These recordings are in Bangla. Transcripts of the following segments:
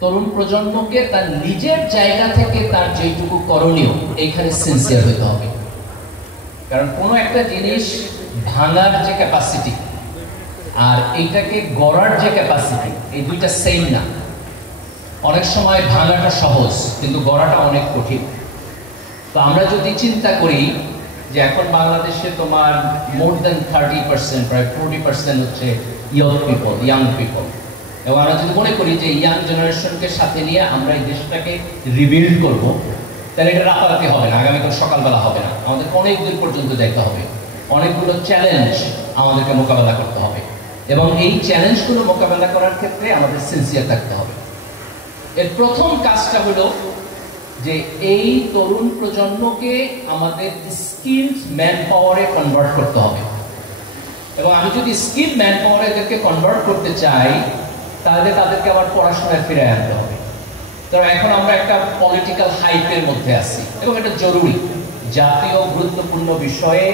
তরুণ প্রজন্মকে তার নিজের জায়গা থেকে তার যেটুকু করণীয় এইখানে সিনসিয়ার হতে হবে। কারণ কোনো একটা জিনিস ভাঙার যে ক্যাপাসিটি আর এইটাকে গড়ার যে ক্যাপাসিটি, এই দুইটা সেম না। অনেক সময় ভাঙাটা সহজ, কিন্তু গড়াটা অনেক কঠিন। তো আমরা যদি চিন্তা করি যে এখন বাংলাদেশে তোমার মোর দেন 30%, প্রায় 40% হচ্ছে ইয়াং পিপল, এবং আমরা যদি মনে করি যে ইয়াং জেনারেশনকে সাথে নিয়ে আমরা এই দেশটাকে রিবিল্ড করব, তাহলে এটা রাতারাতি হবে না, আগামীকাল সকালবেলা হবে না। আমাদেরকে অনেক দূর পর্যন্ত যেতে হবে, অনেকগুলো চ্যালেঞ্জ আমাদেরকে মোকাবেলা করতে হবে, এবং এই চ্যালেঞ্জগুলো মোকাবেলা করার ক্ষেত্রে আমাদের সিনসিয়ার থাকতে হবে। এর প্রথম কাজটা হলো যে এই তরুণ প্রজন্মকে আমাদের স্কিলড ম্যান পাওয়ারে কনভার্ট করতে হবে। এবং আমি যদি স্কিল ম্যান পাওয়ারে এদেরকে কনভার্ট করতে চাই, তাহলে তাদেরকে আবার পড়াশোনায় ফিরে আনতে হবে। কারণ এখন আমরা একটা পলিটিক্যাল হাইপের মধ্যে আছি, এবং এটা জরুরি। জাতীয় গুরুত্বপূর্ণ বিষয়ে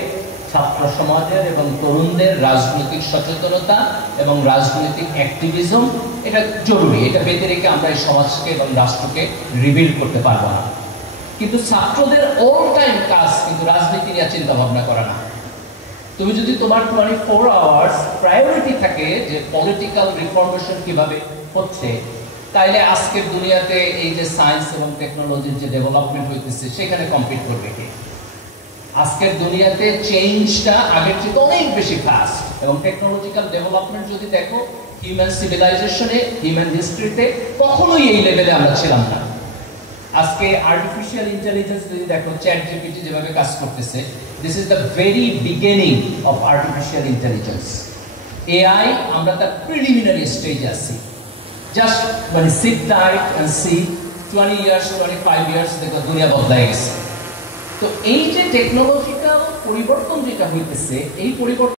ছাত্র সমাজের এবং তরুণদের রাজনৈতিক সচেতনতা এবং রাজনৈতিক অ্যাক্টিভিজম, এটা জরুরি। এটা বেঁধে রেখে আমরা এই সমাজকে এবং রাষ্ট্রকে রিবিল্ড করতে পারবো না। কিন্তু ছাত্রদের অল টাইম কাজ কিন্তু রাজনীতি নিয়ে চিন্তা ভাবনা করা না। তুমি যদি তোমার 24 আওয়ার্স প্রায়োরিটি থাকে যে পলিটিক্যাল রিফর্মেশন কিভাবে হচ্ছে, তাইলে আজকের দুনিয়াতে এই যে সায়েন্স এবং টেকনোলজির যে ডেভেলপমেন্ট হইতেছে, সেখানে কম্পিট করবে কে? আজকের দুনিয়াতে চেঞ্জটা আগের চেয়ে অনেক বেশি ফাস্ট, এবং টেকনোলজিক্যাল ডেভেলপমেন্ট যদি দেখো, হিউম্যান সিভিলাইজেশনে, হিউম্যান হিস্ট্রিতে কখনোই এই লেভেলে আমরা ছিলাম না। আজকে আর্টিফিশিয়াল ইন্টেলিজেন্স যদি দেখো, চ্যাট জিপিটি যেভাবে কাজ করতেছে, this is the very beginning of artificial intelligence. AI আমরা তার প্রিলিমিনারি স্টেজে আছি। জাস্ট মানে sit tight and see 20 years 25 years দেখো দুনিয়া বদলায় গেছে। তো এই যে টেকনোলজিক্যাল পরিবর্তন যেটা হইতেছে, এই পরিবর্তন